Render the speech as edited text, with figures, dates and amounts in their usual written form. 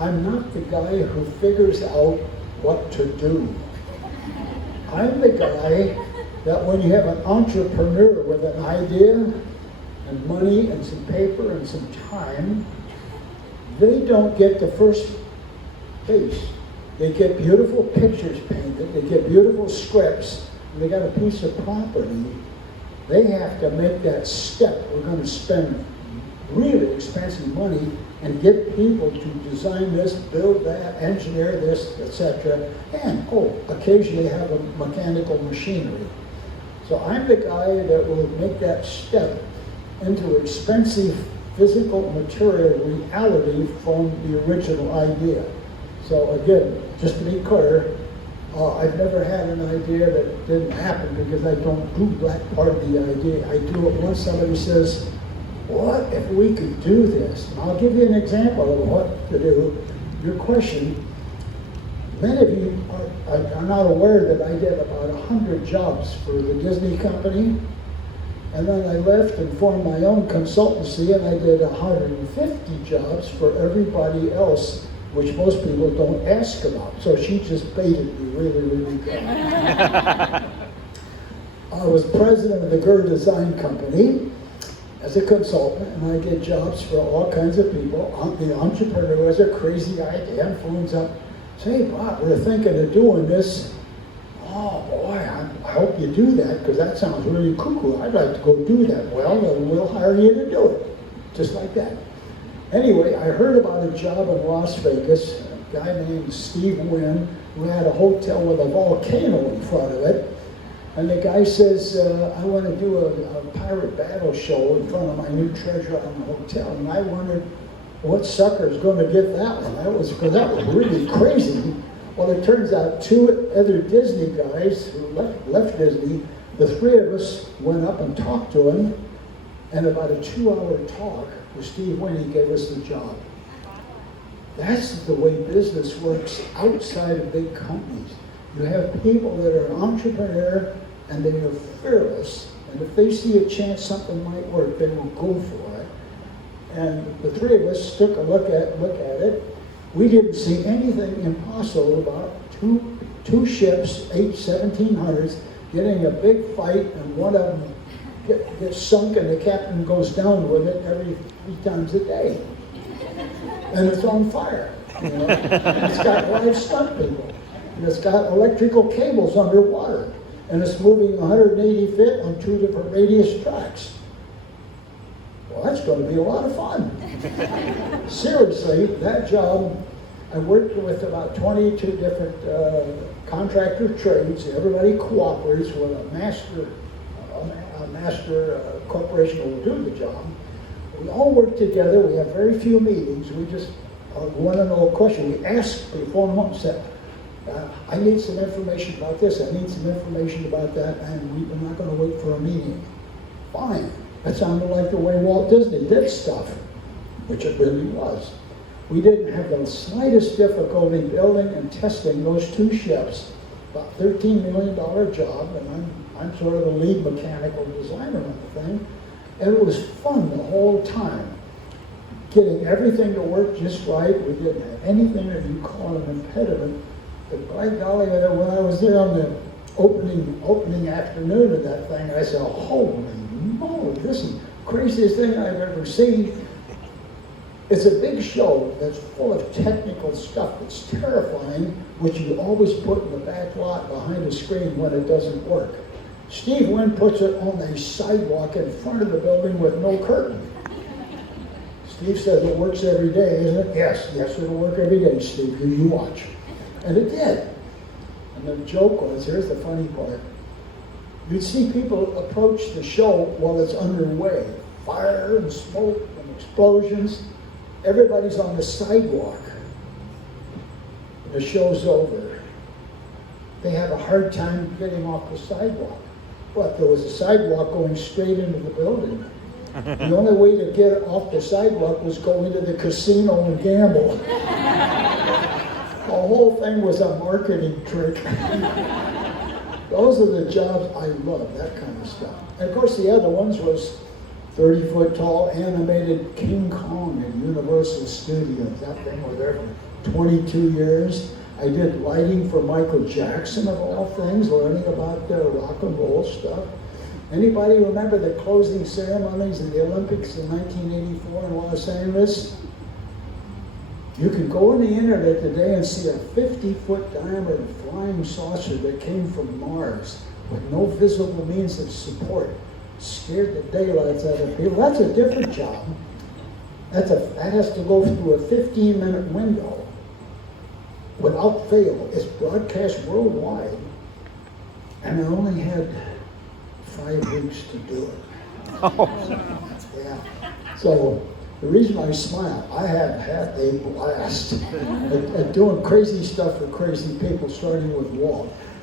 I'm not the guy who figures out what to do. I'm the guy that when you have an entrepreneur with an idea and money and some paper and some time, they don't get the first base. They get beautiful pictures painted, they get beautiful scripts, and they got a piece of property. They have to make that step. We're going to spend really expensive money and get people to design this, build that, engineer this, etc. And, occasionally have a mechanical machinery. So I'm the guy that will make that step into expensive physical material reality from the original idea. So again, just to be clear, I've never had an idea that didn't happen because I don't do that part of the idea. I do it once somebody says, what if we could do this? And I'll give you an example of what to do. Your question, many of you are not aware that I did about 100 jobs for the Disney company. And then I left and formed my own consultancy, and I did 150 jobs for everybody else, which most people don't ask about. So she just baited me really, really good. I was president of the Gurr Design Company as a consultant, and I did jobs for all kinds of people. The entrepreneur has a crazy idea and phones up, say, hey, Bob, we're thinking of doing this. Oh boy, I hope you do that, because that sounds really cuckoo. I'd like to go do that. Well, then we'll hire you to do it. Just like that. Anyway, I heard about a job in Las Vegas, a guy named Steve Wynn, who had a hotel with a volcano in front of it. And the guy says, I want to do a pirate battle show in front of my new treasure island hotel. And I wondered, what sucker is going to get that one? That was really crazy. Well, it turns out two other Disney guys who left Disney, the three of us went up and talked to him, and about a 2-hour talk with Steve Wynn, he gave us the job. That's the way business works outside of big companies. You have people that are an entrepreneur and they are fearless, and if they see a chance something might work, they will go for it. And the three of us took a look at it. We didn't see anything impossible about two ships, 1700s, getting a big fight, and one of them gets sunk and the captain goes down with it every 3 times a day. And it's on fire. You know? It's got live stunt people. And it's got electrical cables underwater. And it's moving 180 feet on 2 different radius tracks. Well, that's going to be a lot of fun. Seriously, that job, I worked with about 22 different contractor trades. Everybody cooperates with a master corporation who will do the job. We all work together. We have very few meetings. We just want to know a question. We ask before months that I need some information about this. I need some information about that, and we're not going to wait for a meeting. Fine. That sounded like the way Walt Disney did stuff, which it really was. We didn't have the slightest difficulty building and testing those 2 ships. About $13 million job, and I'm sort of the lead mechanical designer on the thing. And it was fun the whole time. Getting everything to work just right. We didn't have anything that you call an impediment. But by golly, when I was there on the opening afternoon of that thing, I said, holy moly, this is the craziest thing I've ever seen. It's a big show that's full of technical stuff that's terrifying, which you always put in the back lot behind the screen when it doesn't work. Steve Wynn puts it on a sidewalk in front of the building with no curtain. Steve says it works every day, isn't it? Yes, it'll work every day, Steve. You watch. And it did. And the joke was, here's the funny part. You'd see people approach the show while it's underway. Fire and smoke and explosions. Everybody's on the sidewalk. The show's over. They have a hard time getting off the sidewalk. But there was a sidewalk going straight into the building. The only way to get off the sidewalk was go into the casino and gamble. The whole thing was a marketing trick. Those are the jobs I love, that kind of stuff. And of course the other ones was 30-foot tall animated King Kong at Universal Studios. That thing was there for 22 years. I did lighting for Michael Jackson, of all things, learning about the rock and roll stuff. Anybody remember the closing ceremonies of the Olympics in 1984 in Los Angeles? You can go on the internet today and see a 50-foot diameter flying saucer that came from Mars with no visible means of support. Scared the daylights out of people. That's a different job. That has to go through a 15-minute window without fail. It's broadcast worldwide. And I only had 5 weeks to do it. Oh. Yeah. So the reason I smile, I have had a blast at doing crazy stuff for crazy people, starting with Walt.